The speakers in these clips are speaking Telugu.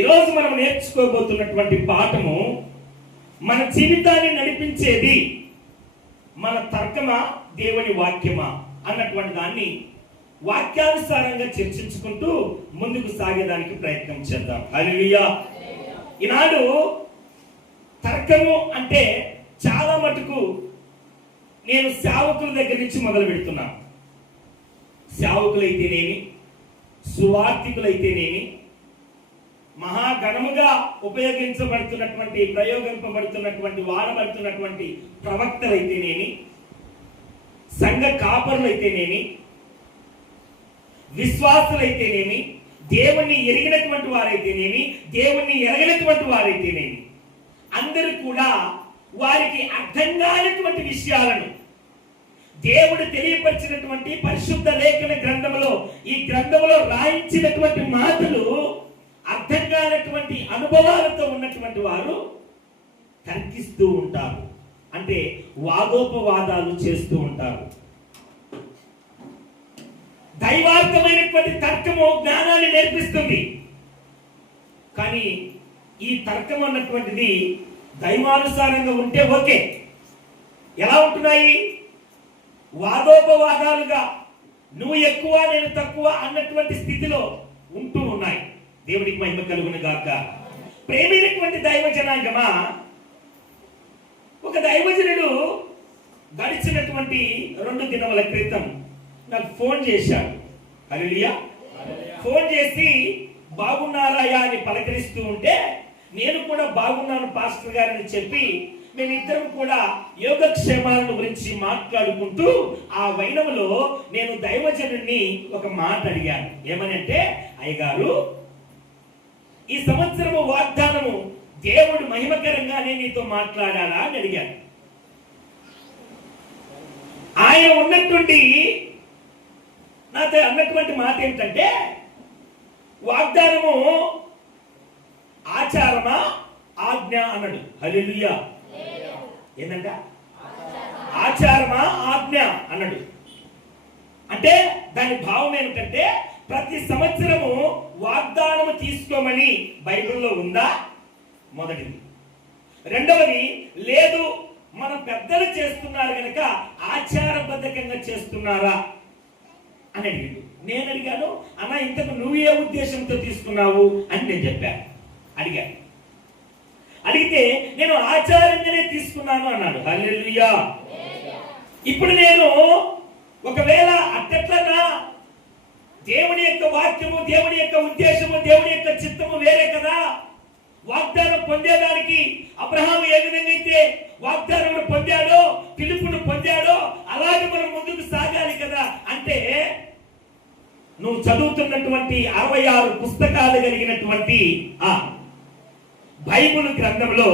ఈరోజు మనం నేర్చుకోబోతున్నటువంటి పాఠము, మన జీవితాన్ని నడిపించేది మన తర్కమా దేవుని వాక్యమా అన్నటువంటి దాన్ని వాక్యానుసారంగా చర్చించుకుంటూ ముందుకు సాగేదానికి ప్రయత్నం చేద్దాం. హల్లెలూయా. ఈనాడు తర్కము అంటే చాలా మటుకు నేను సేవకుల దగ్గర నుంచి మొదలు పెడుతున్నాను. సేవకులైతేనేమి, సువార్థికులైతేనేమి, మహాగణముగా ఉపయోగించబడుతున్నటువంటి, ప్రయోగింపబడుతున్నటువంటి, వాడబడుతున్నటువంటి ప్రవక్తలైతేనేమి, సంఘ కాపరులైతేనేమి, విశ్వాసులైతేనేమి, దేవుణ్ణి ఎరిగినటువంటి వారైతేనేమి, దేవుణ్ణి ఎరగనటువంటి వారైతేనేమి, అందరూ కూడా వారికి అర్థం కానటువంటి విషయాలను దేవుడు తెలియపరిచినటువంటి పరిశుద్ధ లేఖన గ్రంథములో, ఈ గ్రంథములో రాయించినటువంటి మాటలు అర్థం కానటువంటి అనుభవాలతో ఉన్నటువంటి వారు తర్కిస్తూ ఉంటారు. అంటే వాదోపవాదాలు చేస్తూ ఉంటారు. దైవార్థమైనటువంటి తర్కము జ్ఞానాన్ని నేర్పిస్తుంది. కానీ ఈ తర్కం అన్నటువంటిది దైవానుసారంగా ఉంటే ఓకే. ఎలా ఉంటున్నాయి? వాదోపవాదాలుగా, నువ్వు ఎక్కువ నేను తక్కువ అన్నటువంటి స్థితిలో ఉంటూ ఉన్నాయి. దేవుడికి మహిమ కలుగును గాక. ప్రేమైనటువంటి దైవ జనాంగమా, ఒక దైవజనుడు గడిచినటువంటి 2 దినముల క్రితం నాకు ఫోన్ చేశాడు. హల్లెలూయా. ఫోన్ చేసి బాగున్నారాయా అని పలకరిస్తూ ఉంటే, నేను కూడా బాగున్నాను పాస్టర్ గారని చెప్పి మేమిద్దరం కూడా యోగక్షేమాలను గురించి మాట్లాడుకుంటూ ఆ వైనములో నేను దైవజనుడిని ఒక మాట అడిగాను. ఏమనంటే, అయ్యగారు, ఈ సంవత్సరము వాగ్దానము దేవుడు మహిమకరంగానే నీతో మాట్లాడాలా అని అడిగాను. ఆయన ఉన్నటువంటి నాతో అన్నటువంటి మాట ఏంటంటే, వాగ్దానము ఆచారమా ఆజ్ఞ అన్నాడు. హల్లెలూయా. ఏంటంట? ఆచారమా ఆజ్ఞ అన్నాడు. అంటే దాని భావం ఏమిటంటే, ప్రతి సంవత్సరము వాగ్దానము తీసుకోమని బైబిల్లో ఉందా? మొదటిది. రెండవది, లేదు మన పెద్దలు చేస్తున్నారు కనుక ఆచారబద్ధకంగా చేస్తున్నారా అని అడిగాడు. నేను అడిగాను, అన్న ఇంతకు నువ్వు ఏ ఉద్దేశంతో తీసుకున్నావు అని నేను చెప్పాను. అడిగితే నేను ఆచారంగానే తీసుకున్నాను అన్నాడు. హల్లెలూయా. ఇప్పుడు నేను ఒకవేళ అట్టట్లనా, దేవుని యొక్క వాక్యము, దేవుని యొక్క ఉద్దేశము, దేవుని యొక్క చిత్తము వేరే కదా. వాగ్దానం పొందేదానికి అబ్రహాము ఏ విధంగా అయితే వాగ్దానమును పొందాడో, పిలుపును పొందాడో, అలాగే మనం ముందుకు సాగాలి కదా. అంటే నువ్వు చదువుతున్నటువంటి 66 పుస్తకాలు కలిగినటువంటి బైబిల్ గ్రంథంలో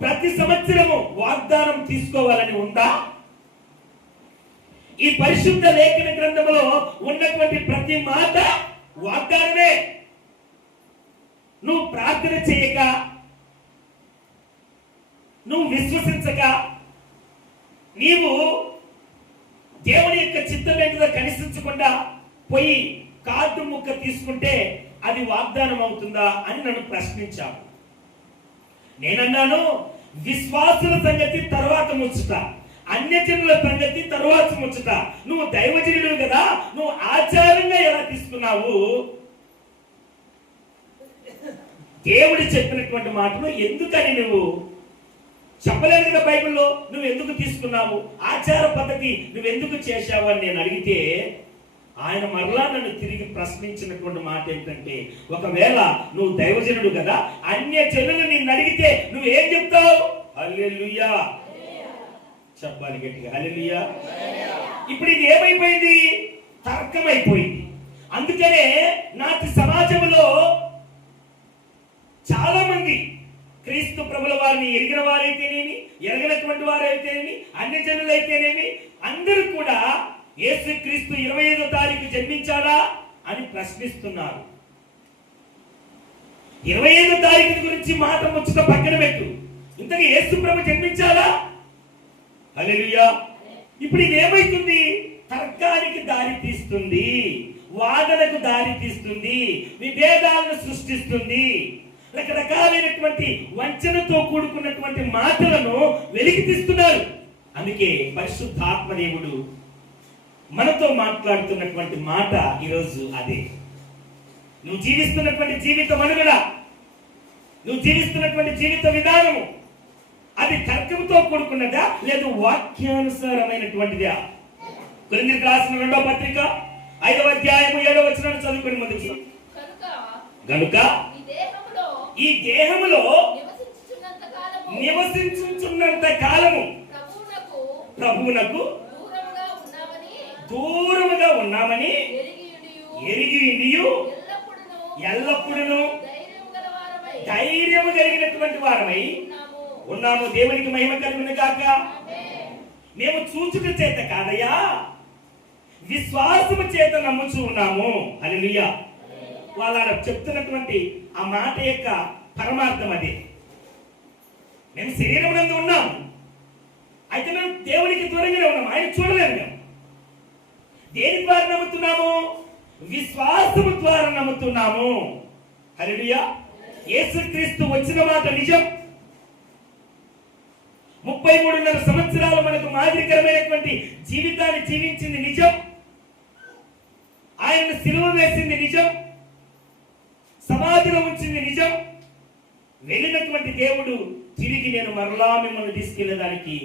ప్రతి సంవత్సరము వాగ్దానం తీసుకోవాలని ఉందా? ఈ పరిశుద్ధ లేఖన గ్రంథంలో ఉన్నటువంటి ప్రతి మాట వాగ్దానమే. నువ్వు ప్రార్థన చేయక, నువ్వు విశ్వసించక, నీవు దేవుని యొక్క చిత్తం ఏంటో కనిపించకుండా పోయి కార్డు ముక్క తీసుకుంటే అది వాగ్దానం అవుతుందా అని నన్ను ప్రశ్నించావు. నేనన్నాను, విశ్వాసుల సంగతి తర్వాత ముచ్చట, అన్యజనుల సంగతి తర్వాత ముచ్చట. నువ్వు దైవజనుడు కదా, నువ్వు ఆచారంగా ఎలా తీసుకున్నావు? దేవుడు చెప్పినటువంటి మాటలు ఎందుకని నువ్వు చెప్పలేదు కదా బైబిల్లో. నువ్వు ఎందుకు తీసుకున్నావు? ఆచార పద్ధతి నువ్వు ఎందుకు చేశావు అని నేను అడిగితే, ఆయన మరలా నన్ను తిరిగి ప్రశ్నించినటువంటి మాట ఏంటంటే, ఒకవేళ నువ్వు దైవజనుడు కదా, అన్య జనులు నిన్ను అడిగితే నువ్వేం చెప్తావు? హల్లెలూయా. చెప్పాలి గట్టిగా, హల్లెలూయా. ఇప్పుడు ఇది ఏమైపోయింది? తర్కమైపోయింది. అందుకనే నాటి సమాజంలో చాలా మంది క్రీస్తు ప్రభుల వారిని ఎరిగిన వారైతేనేమి, ఎరగనటువంటి వారైతేనేమి, అన్య జనులైతేనేమి, అందరూ కూడా యేసుక్రీస్తు 25వ తారీఖు జన్మించాడా అని ప్రశ్నిస్తున్నారు. 25వ తారీఖు గురించి మాట ముచ్చట పక్కన పెట్టు, ఇంతగా యేసు ప్రభు జన్మించాడా? హల్లెలూయా. ఇప్పుడు ఇది ఏమైతుంది? తర్కానికి దారి తీస్తుంది. వాదనకు దారి తీస్తుంది, విభేదాలను సృష్టిస్తుంది. రకరకాలైనటువంటి వంచనతో కూడుకున్నటువంటి మాటలను వెలికి తీస్తున్నారు. అందుకే పరిశుద్ధాత్మ దేవుడు మనతో మాట్లాడుతున్నటువంటి మాట ఈరోజు అదే. నువ్వు జీవిస్తున్నటువంటి జీవితం మనుగడ, నువ్వు జీవిస్తున్నటువంటి జీవిత విధానము అది తర్కంతో కూడుకున్నదా లేదు వాక్యానుసారమైనటువంటిదా? కొరింథీయులకు రాసిన 2వ పత్రిక 5వ అధ్యాయము 7వ వచనాన్ని చదువుకొని ముందుకు. గనుక ఈ దేహములో నివసించుచున్నంత కాలము ప్రభువునకు దూరముగా ఉన్నామని ఎరిగియుండియు ఎల్లప్పుడూ ధైర్యము కలిగినటువంటి వారమై ఉన్నాము. దేవునికి మహిమ కలుగును గాక. మేము చూచుట చేత కాదయ్యా, విశ్వాసము చేత నమ్ముచూ ఉన్నాము. హల్లెలూయా. వాళ్ళ చెప్తున్నటువంటి ఆ మాట యొక్క పరమార్థం అదే. మేము శరీరమునందు ఉన్నాము, అయితే మేము దేవునికి దూరంగానే ఉన్నాము, ఆయన చూడలేము. మేము దేని ద్వారా నమ్ముతున్నాము? విశ్వాసము ద్వారా నమ్ముతున్నాము. హల్లెలూయా. యేసుక్రీస్తు వచ్చిన మాట నిజం. 33.5 సంవత్సరాలు మనకు మాదిరికరమైనటువంటి జీవితాన్ని జీవించింది నిజం. ఆయనను సిలువ వేసింది నిజం. సమాధిలో ఉంచింది నిజం. వెళ్ళినటువంటి దేవుడు తిరిగి నేను మరలా మిమ్మల్ని తీసుకెళ్లేదానికి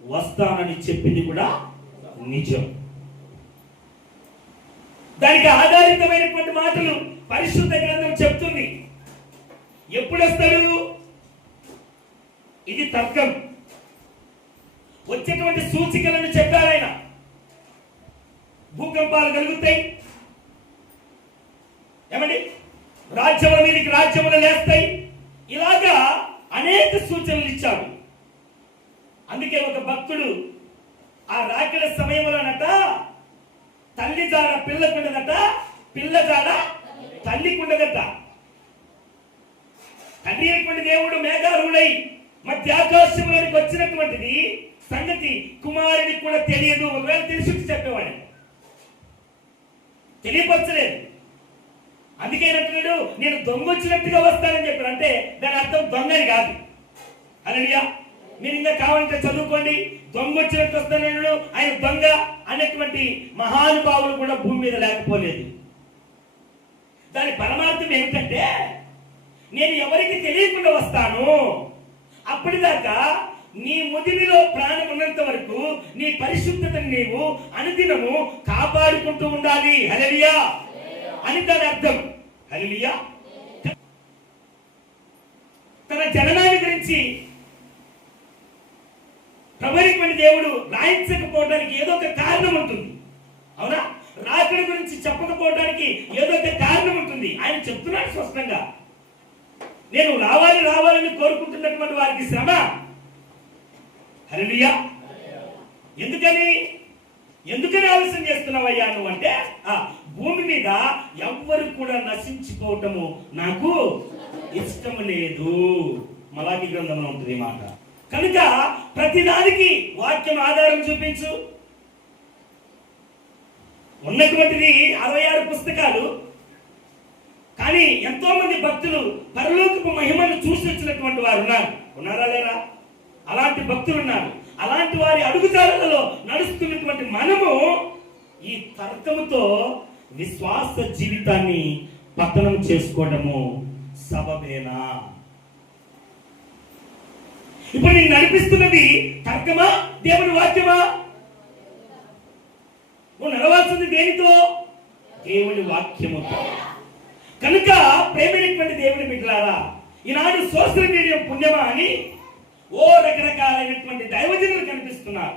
వస్తానని చెప్పింది కూడా నిజం. దానికి ఆధారితమైనటువంటి మాటలు పరిశుద్ధ గ్రంథం చెప్తుంది. ఎప్పుడు వస్తాడు? ఇది తర్కం. వచ్చేటువంటి సూచికలను చెప్పారు ఆయన. భూకంపాలు కలుగుతాయి, ఏమండి, రాజ్యముల మీదకి రాజ్యములు లేస్తాయి, ఇలాగా అనేక సూచనలు ఇచ్చాడు. అందుకే ఒక భక్తుడు ఆ రాకడ సమయంలోనట తల్లి జాడ పిల్లకుండదట, పిల్ల జాడ తల్లికుండదట. తండ్రి అయినటువంటి దేవుడు మేఘారూఢై మధ్యాకాశంలోనికి వచ్చినటువంటిది సంగతి కుమారుడికి కూడా తెలియదు. ఒకవేళ తెలిసి చెప్పేవాడు, తెలియపరచలేదు. అందుకే అంటున్నాడు, నేను దొంగ వచ్చినట్టుగా వస్తానని చెప్పాడు. అంటే దాని అర్థం దొంగని కాదు. హల్లెలూయా. మీరు ఇంకా కావాలంటే చదువుకోండి. దొంగ వచ్చినట్టు వస్తానన్నాడు, ఆయన దొంగ అనేటువంటి మహానుభావులు కూడా భూమి మీద లేకపోలేదు. దాని పరమార్థం ఏమిటంటే, నేను ఎవరికి తెలియకుండా వస్తాను, అప్పటిదాకా నీ ముదిమిలో ప్రాణం ఉన్నంత వరకు నీ పరిశుద్ధతను నీవు అనుదినము కాపాడుకుంటూ ఉండాలి. హల్లెలూయా అని దాని అర్థం. హల్లెలూయా. తన జననాన్ని గురించి ప్రభువైనటువంటి దేవుడు రాయించకపోవడానికి ఏదో ఒక కారణం ఉంటుంది. అవునా? రాకడ గురించి చెప్పకపోవడానికి ఏదో ఒక కారణం ఉంటుంది. ఆయన చెప్తున్నాడు స్పష్టంగా, నేను రావాలని కోరుకుంటున్నటువంటి వారికి శ్రమ. హల్లెలూయా. ఎందుకని ఆలస్యం చేస్తున్నావయ్యా నువ్వు అంటే, భూమి మీద ఎవ్వరు కూడా నశించిపోవటము నాకు ఇష్టం లేదు. మలాకి గ్రంథంలో ఉంటుంది మాట. కనుక ప్రతిదానికి వాక్యం ఆధారం చూపించు. ఉన్నటువంటిది 66 పుస్తకాలు, కానీ ఎంతో మంది భక్తులు పరలోకపు మహిమను చూసి వచ్చినటువంటి వారు ఉన్నారా లేరా? అలాంటి భక్తులు ఉన్నారు. అలాంటి వారి అడుగుజాడలలో నడుస్తున్నటువంటి మనము ఈ తర్కముతో విశ్వాస జీవితాన్ని పతనం చేసుకోవడము సబబేనా? ఇప్పుడు నేను నడిపిస్తున్నది తర్కమా, దేవుని వాక్యమా? నువ్వు నడవాల్సింది దేనితో? దేవుని వాక్యముతో. కనుక ప్రేమైనటువంటి దేవుని బిడ్డలారా, ఈనాడు సోషల్ మీడియా పుణ్యమా అని రకరకాలైనటువంటి దైవజనులు కనిపిస్తున్నారు.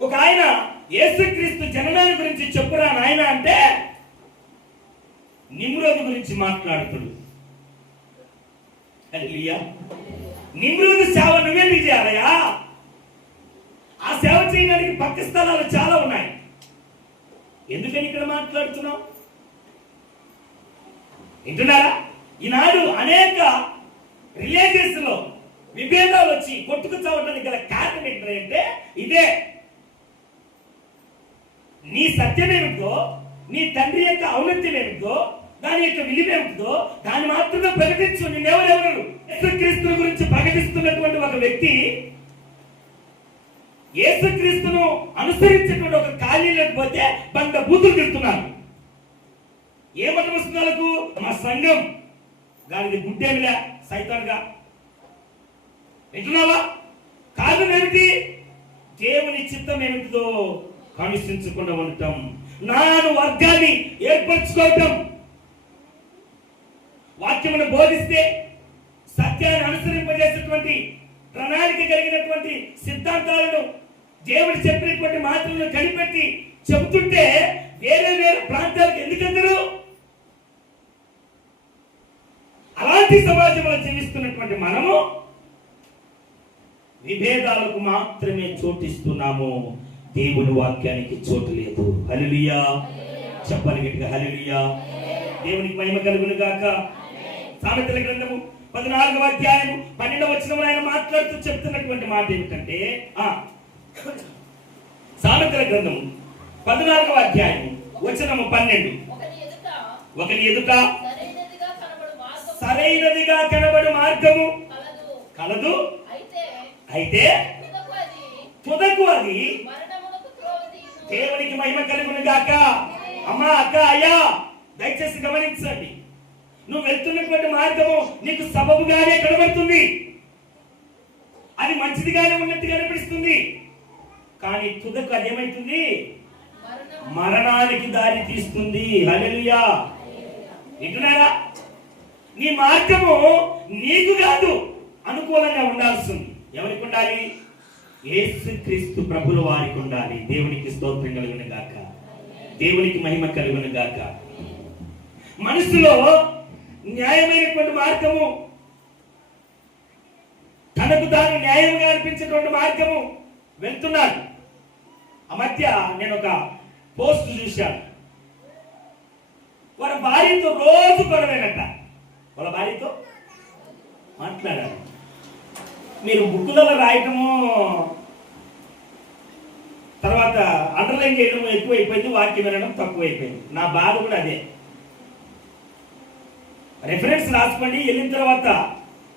ఒక ఆయన యేసుక్రీస్తు జననాన్ని గురించి చెప్పురా నాయన అంటే నిమ్రోదు గురించి మాట్లాడుతాడు. హల్లెలూయా. నిమ్రోదు సేవ నువ్వేందుకు చేయాలయా? ఆ సేవ చేయడానికి పక్క స్థలాలు చాలా ఉన్నాయి. ఎందుకని ఇక్కడ మాట్లాడుతున్నావు? వింటున్నారా? ఈనాడు అనేక రిలీజియస్ లో విభేదాలు వచ్చి కొట్టుకు చావడానికి గల కారణం ఏంటంటే ఇదే. నీ సత్యం ఏమిటో, నీ తండ్రి యొక్క ఔన్నత్యం ఏమిటో, దాని యొక్క విలువ ఏమిటో దాన్ని మాత్రమే ప్రకటించు. నేనెవరెవరు యేసుక్రీస్తుని గురించి ప్రకటిస్తున్నటువంటి ఒక వ్యక్తి యేసుక్రీస్తును అనుసరించేటువంటి ఒక ఖాళీ లేకపోతే బండ బూతులు తిడుతున్నాను. ఏమట వస్తున్నారు? మా సంఘం దానికి గుడ్డేమిలా సైతాన్గా వింటున్నావా? కారణం ఏమిటి? దేవుని చిత్తం ఏమిటిదో కనుసరించకుండా ఉండటం, నాను వర్గాన్ని ఏర్పరచుకోవటం, వాక్యమును బోధిస్తే సత్యాన్ని అనుసరింపజేసేటువంటి ప్రణాళిక కలిగినటువంటి సిద్ధాంతాలను దేవుడు చెప్పినటువంటి మాటలను కనిపెట్టి చెబుతుంటే వేరే వేరే ప్రాంతాలకు ఎందుకందరు? అలాంటి సమాజంలో జీవిస్తున్నటువంటి మనము విభేదాలకు మాత్రమే చోటిస్తున్నాము, దేవుని వాక్యానికి చోటు లేదు. హల్లెలూయా చెప్పాలి గట్టిగా, హల్లెలూయా. దేవునికి మహిమ కలుగును గాక. సామెతల గ్రంథము 14వ అధ్యాయము 12వ వచనంలో ఆయన మాట్లాడుతూ చెప్తున్నటువంటి మాట ఏమిటంటే, సామెతల గ్రంథము 14వ అధ్యాయము వచనము 12, ఒకని ఎదుట సరైనదిగా కనబడు మార్గము కలదు, అయితే తుదకు అది. దేవునికి మహిమ కలుగును గాక. అమ్మా, అక్క, అయ్యా, దయచేసి గమనించండి. నువ్వు వెళ్తున్నటువంటి మార్గము నీకు సబబుగానే కనబడుతుంది, అది మంచిదిగానే ఉన్నట్టు కనిపిస్తుంది. కానీ తుదకు అదేమైతుంది? మరణానికి దారి తీస్తుంది. హల్లెలూయా వింటున్నారా? నీ మార్గము నీకు కాదు అనుకూలంగా ఉండాల్సింది. ఎవరికి ఉండాలి? యేసుక్రీస్తు ప్రభుల వారికి ఉండాలి. దేవునికి స్తోత్రం కలుగును గాక. దేవునికి మహిమ కలుగును గాక. మనసులో న్యాయమైనటువంటి మార్గము, తనకు తాను న్యాయంగా అనిపించేటువంటి మార్గము వెళ్తున్నాడు. ఆ మధ్య నేను ఒక పోస్ట్ చూశాను. వాళ్ళ భార్యతో రోజు గొడవేనట. వాళ్ళ భార్యతో మాట్లాడారు. మీరు బుక్కులలో రాయటము, తర్వాత అండర్లైన్ చేయడం ఎక్కువైపోయింది, వాక్యం వినడం తక్కువైపోయింది. నా బాధ కూడా అదే. రెఫరెన్స్ రాసుకోండి, వెళ్ళిన తర్వాత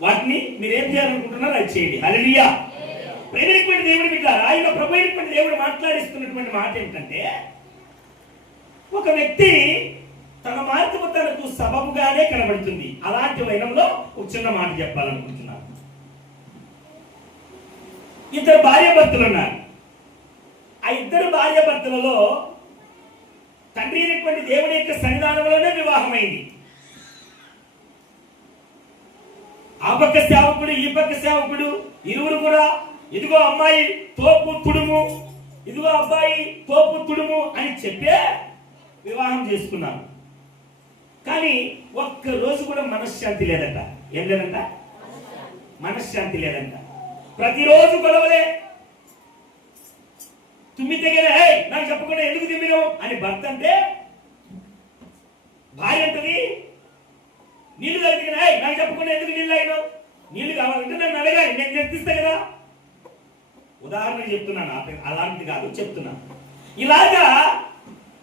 వాటిని మీరు ఏం చేయాలనుకుంటున్నారో అది చేయండి. హల్లెలూయా. ప్రేమైనటువంటి దేవుడి బిడ్డలారా, ఆయన ప్రభు అయినటువంటి దేవుడు మాట్లాడిస్తున్నటువంటి మాట ఏమిటంటే, ఒక వ్యక్తి తన మార్గము తనకు సబబుగానే కనబడుతుంది. అలాంటి వైనంలో ఒక చిన్న మాట చెప్పాలనుకుంటున్నాను. ఇద్దరు భార్యాభర్తలు ఉన్నారు. ఆ ఇద్దరు భార్యాభర్తలలో తండ్రి అయినటువంటి దేవుడి యొక్క సన్నిధానంలోనే వివాహమైంది. ఆ పక్క సేవకుడు, ఈ పక్క సేవకుడు, ఇరువురు కూడా ఇదిగో అమ్మాయి తోపు తుడుము, ఇదిగో అబ్బాయి తోపు తుడుము అని చెప్పే వివాహం చేసుకున్నాను. కానీ ఒక్క రోజు కూడా మనశ్శాంతి లేదంట. ఏం లేదంట? మనశ్శాంతి లేదంట. ప్రతిరోజు గొడవలే. తుమ్మితేనే నాకు చెప్పకుండా ఎందుకు తిమ్మినావు అని భర్త అంటే, భార్య అంటది నీళ్లు తాగితే నాకు చెప్పకుండా ఎందుకు నీళ్ళు తాగినావు? నీళ్లు కావాలంటే నన్ను అడగాలి, నేను తెప్పిస్తా కదా. ఉదాహరణకు చెప్తున్నాను, అలాంటిది కాదు చెప్తున్నాను. ఇలాగా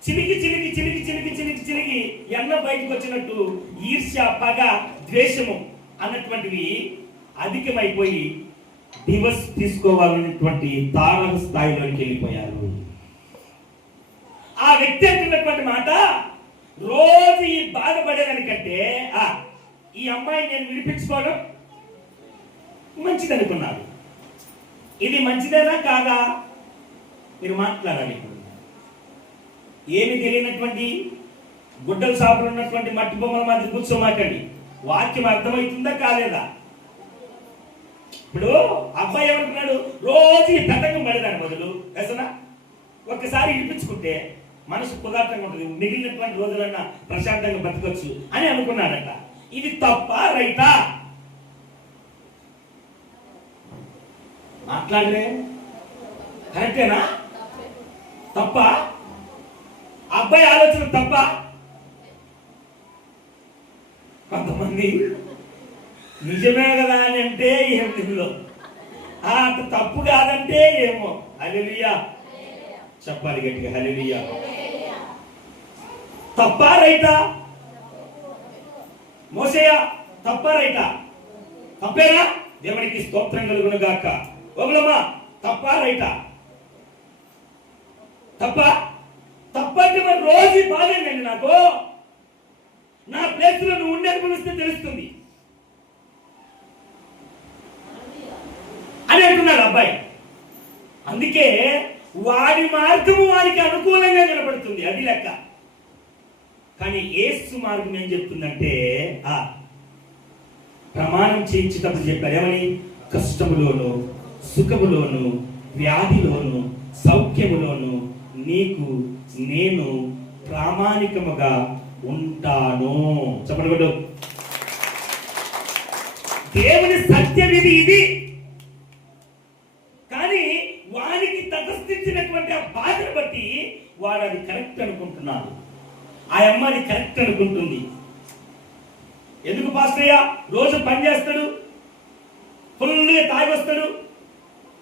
చిలికి చిలికి చిలికి చిలికి చిలికి చిలికి ఎన్న బయటకు వచ్చినట్టు ఈర్ష్య, పగ, ద్వేషము అన్నటువంటివి అధికమైపోయి డివోర్స్ తీసుకోవాలన్నటువంటి తారక స్థాయిలోకి వెళ్ళిపోయారు. ఆ వ్యక్తి అంటున్నటువంటి మాట, రోజు ఈ బాధపడేదానికంటే ఈ అమ్మాయి నేను విడిపించుకోవడం మంచిదనుకున్నాను. ఇది మంచిదేనా కాదా? మీరు మాట్లాడాలి. ఇప్పుడు ఏమి తెలియనటువంటి గుడ్డల షాపులు ఉన్నటువంటి మట్టి బొమ్మల మాదిరి కూర్చోమాకండి. వాక్యం అర్థమవుతుందా కాలేదా? ఇప్పుడు అబ్బాయి ఏమంటున్నాడు? రోజు ఈ తటకం పడేదాని బదులు అసలు ఒక్కసారి విడిపించుకుంటే మనసు కుదార్థంగా ఉంటుంది, మిగిలినటువంటి రోజులన్నా ప్రశాంతంగా బతకొచ్చు అని అనుకున్నాడట. ఇది తప్ప రైటా? మాట్లాడలే. కరెక్టేనా? తప్ప? అబ్బాయి ఆలోచన తప్ప? కొంతమంది నిజమే కదా అని అంటే ఏం దీనిలో, అంత తప్పు కాదంటే ఏమో. హల్లెలూయా చెప్పాలి గట్టిగా హల్లెలూయా. తప్పా రైటా? మోసేయ తప్పా రైటా? తప్పేనా? దేవునికి స్తోత్రం కలుగును గాక. ఓబులమ్మా తప్పా రైటా? తప్పంటే మరి రోజు బాధండి నాకు. నా ప్లేస్ లో నువ్వు ఉండి అనుభవిస్తే తెలుస్తుంది అని అంటున్నాడు అబ్బాయి. అందుకే వాడి మార్గము వారికి అనుకూలంగా కనబడుతుంది, అది లెక్క. కానీ యేసు మార్గం ఏం చెప్తుందంటే, ప్రమాణం చేయించేటప్పుడు చెప్పారు ఏమని? కష్టములోను, సుఖములోను, వ్యాధిలోను, సౌఖ్యములోను నీకు నేను ప్రామాణికముగా ఉంటాను. చెప్పండి. దేవుని సత్యవిధి ఇది. కానీ వానికి తటస్థించినటువంటి ఆ బాధను బట్టి వాడు అది కరెక్ట్ అనుకుంటున్నాడు, ఆ అమ్మ అది కరెక్ట్ అనుకుంటుంది. ఎందుకు పాస్టయ్య రోజు పని చేస్తాడు, ఫుల్గా తాగి వస్తాడు,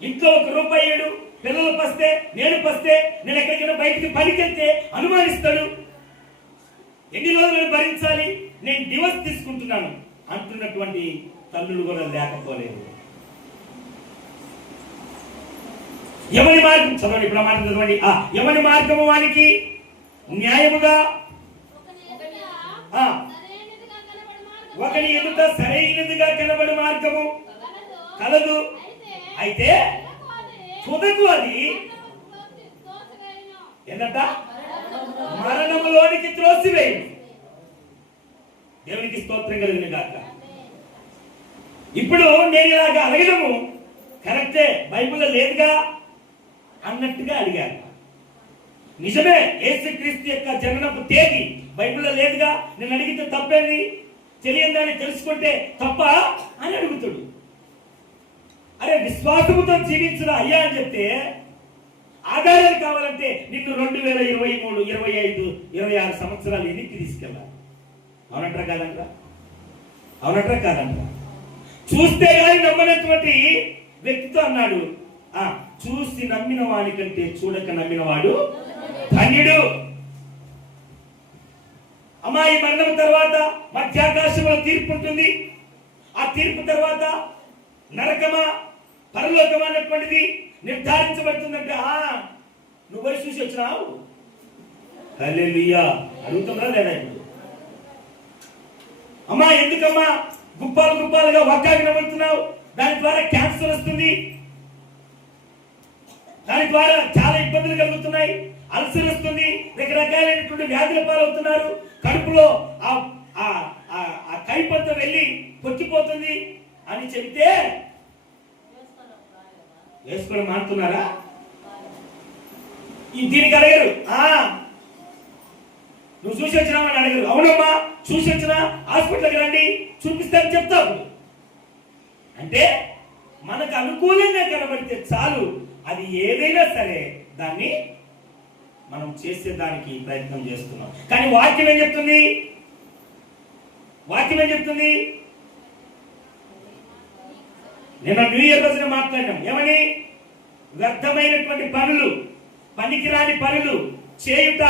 ఇంట్లో ₹1 అయ్యాడు, పిల్లలు పస్తే నేను పస్తే, నేను ఎక్కడికైనా బయటికి పనికి వెళ్తే అనుమానిస్తాడు, ఎన్ని రోజులు భరించాలి, నేను డివోర్స్ తీసుకుంటున్నాను అంటున్నటువంటి తల్లులు కూడా లేకపోలేదు. ఎవరి మార్గం చదవండి, ప్రమాణం చదవండి. ఎవరి మార్గము వానికి న్యాయముగా, ఒకని ఎదుట సరైనదిగా కనబడి మార్గము కలదు, అయితే తుదకు అది ఏంటంట? మరణములోనికి త్రోసివేయు. దేవునికి స్తోత్రం కలుగును గాక. ఇప్పుడు నేను ఇలాగా అడగడము కరెక్టే, బైబిల్లో లేదుగా అన్నట్టుగా అడిగాను. నిజమే, యేసుక్రీస్తు యొక్క జననపు తేదీ బైబిల్లో లేదుగా, నేను అడిగితే తప్పేది, తెలియని దాన్ని తెలుసుకుంటే తప్ప అని అడుగుతాడు. అరే విశ్వాసముతో జీవించరా అయ్యా అని చెప్తే, ఆధారాలు కావాలంటే నిన్ను 2023, 25, 26 సంవత్సరాలు ఎన్నికి తీసుకెళ్ళాలి. అవునంటారా కాదంటారా? అవునంటారా కాదంటారా? చూస్తే కానీ నమ్మనటువంటి వ్యక్తితో అన్నాడు, చూసి నమ్మిన వాడి కంటే చూడక నమ్మిన వాడు ధన్యుడు. అమ్మాయి మరణం తర్వాత మధ్యాకాశంలో తీర్పు ఉంటుంది. ఆ తీర్పు తర్వాత నరకమా పరలోకమా అన్నటువంటిది నిర్ధారించబడుతుందంటే, నువ్వు పోయి చూసి వచ్చినావు. హల్లెలూయా. అడుగుతున్నా లేదా ఇప్పుడు? అమ్మా ఎందుకమ్మా గుప్పాలు గుప్పాలుగా వక్కాకి నవ్వుతున్నావు? దాని ద్వారా క్యాన్సర్ వస్తుంది, దాని ద్వారా చాలా ఇబ్బందులు కలుగుతున్నాయి, అల్సర్ వస్తుంది, రకరకాలైనటువంటి వ్యాధుల పాలవుతున్నారు, కడుపులో ఆ కైపంతా వెళ్ళి పొక్కిపోతుంది అని చెబితే వేసుకోవడం మానుతున్నారా? దీనికి అడగరు, నువ్వు చూసి వచ్చినావా అని అడగరు. అవునమ్మా చూసి వచ్చినా, హాస్పిటల్కి రండి చూపిస్తాను చెప్తావు. అంటే మనకు అనుకూలంగా కనబడితే చాలు, అది ఏదైనా సరే దాన్ని మనం చేసేదానికి ప్రయత్నం చేస్తున్నాం. కానీ వాక్యం ఏం చెప్తుంది? వాక్యం ఏం చెప్తుంది? నిన్న న్యూ ఇయర్ రోజున మాట్లాడినాం ఏమని? వ్యర్థమైనటువంటి పనులు, పనికిరాని పనులు చేయుట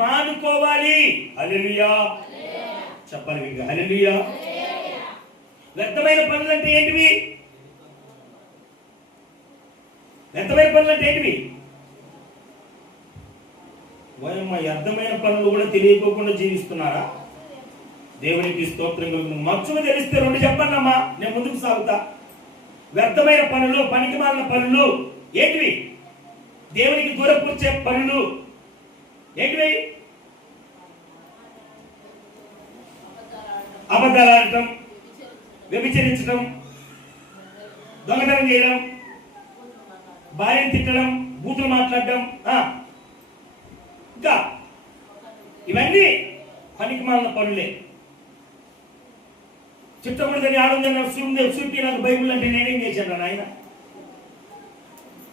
మానుకోవాలి. హల్లెలూయా. చెప్పాలి మీకు హల్లెలూయా. వ్యర్థమైన పనులు అంటే ఏంటివి? వ్యర్థమైన పనులు అంటే ఏంటివి? వ్యర్థమైన పనులు కూడా తెలియకోకుండా జీవిస్తున్నారా? దేవునికి స్తోత్రం కలుగును. మచ్చుగా తెలిస్తే 2 చెప్పన్నమ్మా, నేను ముందుకు సాగుతా. వ్యర్థమైన పనులు, పనికిమాలిన పనులు ఏంటివి? దేవునికి దూరపరిచే పనులు ఏంటివి? అబద్ధాలు ఆడటం, వ్యభిచరించడం, దొంగతనం చేయడం, భార్యను తిట్టడం, బూతులు మాట్లాడడం, ఇంకా ఇవన్నీ పనికిమాలిన పనులే. చిట్టకూడదని ఆడుందని చూపి నాకు బైబుల్ అంటే నేనేం చేశాను నాయన?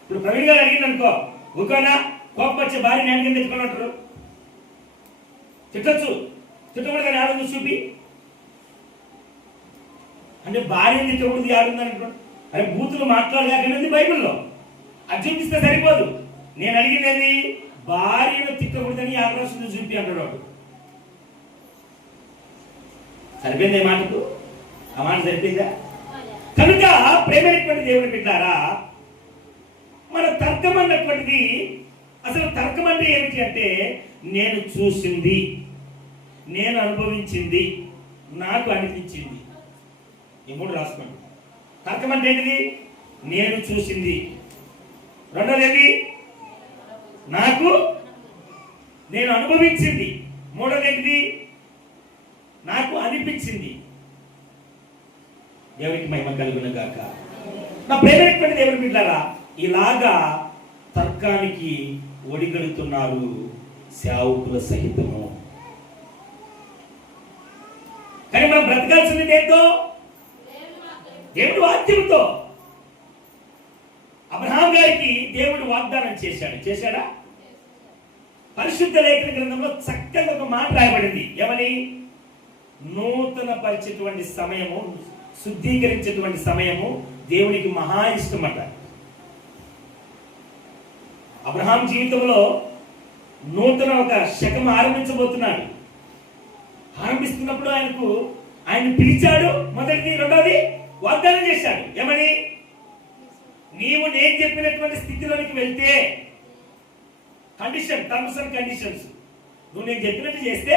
ఇప్పుడు ప్రవీణ్ గారు అడిగింది అనుకో, ఒకేనా కోపం వచ్చే భార్య నేను కింద తెచ్చుకున్నట్టు తిట్టచ్చు. తిట్టకూడదని ఆడుంది చూపి అంటే భార్యని తిట్టకూడదు ఆడుందని అనుకోండి. అరే బూతులు మాట్లాడలేకనేది బైబిల్లో, అది చూపిస్తే సరిపోదు. నేను అడిగినది భార్యను తిట్టకూడదని ఆకాశంలో చూపి అంటాడు వాడు. సరిపోయింది ఈ మాటకు? ఆ మాట సరిపోయిందా? కనుక ప్రేమైనటువంటి దేవుని బిడ్డారా, మన తర్కం అన్నటువంటిది, అసలు తర్కం అంటే ఏమిటి అంటే నేను చూసింది, నేను అనుభవించింది, నాకు అనిపించింది. ఈ మూడు రాసుకోండి. తర్కం అంటే ఏంటిది? నేను చూసింది. రెండోది ఏంటి? నాకు నేను అనుభవించింది. మూడోది ఏంటిది? నాకు అనిపించింది. దేవునికి మహిమ కలుగును గాక. నా ప్రేమైనటువంటి దేవుని బిడ్డలారా, ఇలాగా తర్కానికి ఒడిగడుతున్నారు సేవకుల సహితము. కానీ మనం బ్రతకాల్సింది ఏంటో? దేవుడు వాక్యంతో. అబ్రహాం గారికి దేవుడు వాగ్దానం చేశాడా? పరిశుద్ధ లేఖన గ్రంథంలో చక్కగా ఒక మాట రాయబడింది. ఏమని? నూతన పరిచేటువంటి సమయము, శుద్ధీకరించేటువంటి సమయము దేవునికి మహా ఇష్టమట. అబ్రహాం జీవితంలో నూతన ఒక శకం ఆరంభించబోతున్నాడు. ఆరంభిస్తున్నప్పుడు ఆయన పిలిచాడు. మొదటిది. రెండోది వాగ్దానం చేశాడు. ఏమని? నీవు నేను చెప్పినటువంటి స్థితిలోనికి వెళ్తే, కండిషన్, టర్మ్స్ అండ్ కండిషన్స్, నువ్వు నేను చెప్పినట్టు చేస్తే,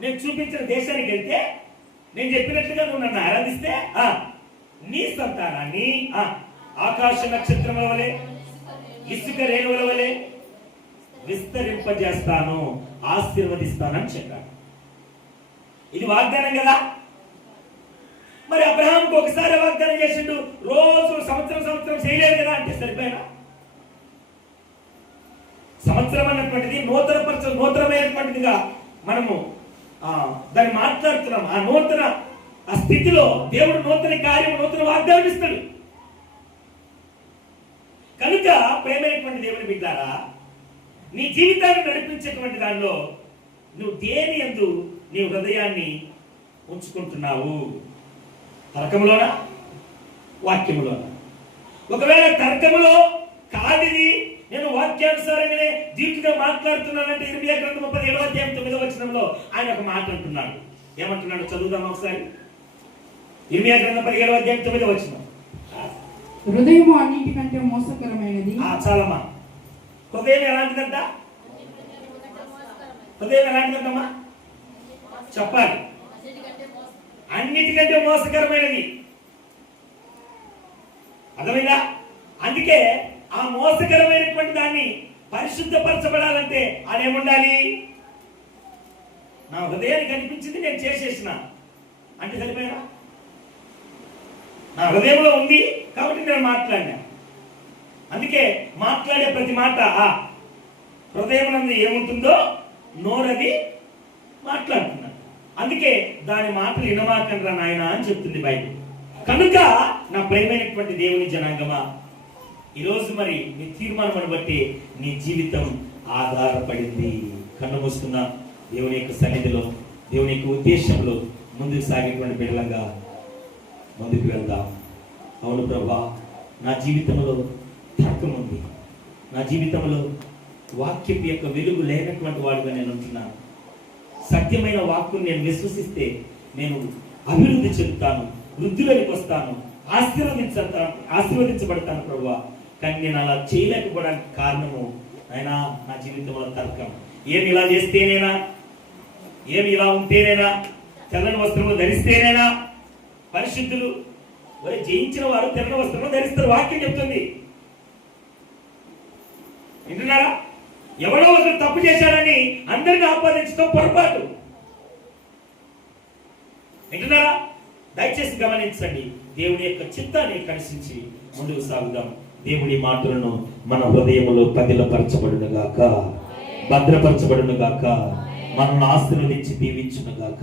నేను చూపించిన దేశానికి వెళ్తే, నేను చెప్పినట్లుగా నువ్వు నన్ను ఆరాధిస్తే నీ సంతానాన్ని ఆకాశ నక్షత్రముల వలె, ఇసుక రేణువుల వలె విస్తరింపజేస్తాను, ఆశీర్వదిస్తానని చెప్పాడు. ఇది వాగ్దానం కదా. మరి అబ్రహాంకు ఒకసారి వాగ్దానం చేసిండు, రోజు సంవత్సరం చేయలేదు కదా అంటే సరిపోయినా? సంవత్సరం అన్నటువంటిది నూతనమైనటువంటిదిగా మనము దాన్ని మాట్లాడుతున్నాం. ఆ నూతన స్థితిలో దేవుడు నూతన కార్యం, నూతన వాగ్దానం ఇస్తాడు. కనుక ప్రేమైనటువంటి దేవుని బిడ్డారా, నీ జీవితాన్ని నడిపించేటువంటి దానిలో నువ్వు దేని యందు నీ హృదయాన్ని ఉంచుకుంటున్నావు? తర్కములోనా, వాక్యములోనా? ఒకవేళ తర్కములో కాదిది, నేను వాక్యానుసారంగానే దీటుగా మాట్లాడుతున్నానంటే, ఇర్మియా గ్రంథం 37:9 ఆయన ఒక మాట అంటున్నాడు. ఏమంటున్నాడు? చదువుదాం ఒకసారి. ఇర్మియా గ్రంథం 37:9. హృదయము అన్నిటికంటే మోసకరమైనది. చాలమ్మా. హృదయం ఎలాంటిదంట? హృదయం ఎలాంటిదంటమ్మా? చెప్పాలి. అన్నిటికంటే మోసకరమైనది. అర్థమైందా? అందుకే ఆ మోసకరమైనటువంటి దాన్ని పరిశుద్ధపరచబడాలంటే ఆడేముండాలి? నా హృదయానికి అనిపించింది, నేను చేసేసిన అంటే సరిపోయినా? నా హృదయంలో ఉంది కాబట్టి నేను మాట్లాడినా. అందుకే మాట్లాడే ప్రతి మాట హృదయం నందు ఏముంటుందో నోరది మాట్లాడుతున్నాను. అందుకే దాని మాటలు వినమాకండ్రా నాయన అని చెప్తుంది బైబిల్. కనుక నా ప్రేమైనటువంటి దేవుని జనాంగమా, ఈరోజు మరి నీ తీర్మానం బట్టి నీ జీవితం ఆధారపడింది. కన్ను మూసుకున్న దేవుని యొక్క సన్నిధిలో, దేవుని యొక్క ఉద్దేశంలో ముందుకు సాగేటువంటి బిడ్డలంగా ముందుకు వెళ్దాం. అవును ప్రభా, నా జీవితంలో తర్కం ఉంది, నా జీవితంలో వాక్యం యొక్క వెలుగు లేనటువంటి వాడుగా నేను ఉంటున్నాను. సత్యమైన వాక్కుని నేను నేను అభివృద్ధి చెందుతాను, వృద్ధిలోకి వస్తాను, ఆశీర్వదించబడతాను ప్రభువా. కానీ నేను అలా చేయలేకపోవడానికి కారణము అయినా నా జీవితంలో తర్కం. ఏమి ఇలా చేస్తేనేనా, ఏమి ఇలా ఉంటేనేనా, తెల్లని వస్త్రములు ధరిస్తేనేనా పరిశుద్ధులు? జయించిన వారు తెల్లని వస్త్రములు ధరిస్తారు, వాక్యం చెప్తుంది. వింటున్నారా? ఎవడో ఒకరు తప్పు చేశాడని అందరిని ఆపాదించడం పొరపాటు. వింటున్నారా? దయచేసి గమనించండి. దేవుడి యొక్క చిత్తాన్ని కనిసించి ముందుకు సాగుదాం. దేవుడి మాటలను మన హృదయంలో పదిలపరచబడును గాక, భద్రపరచబడును గాక, మనల్ని ఆశీర్వదించి దీవించును గాక.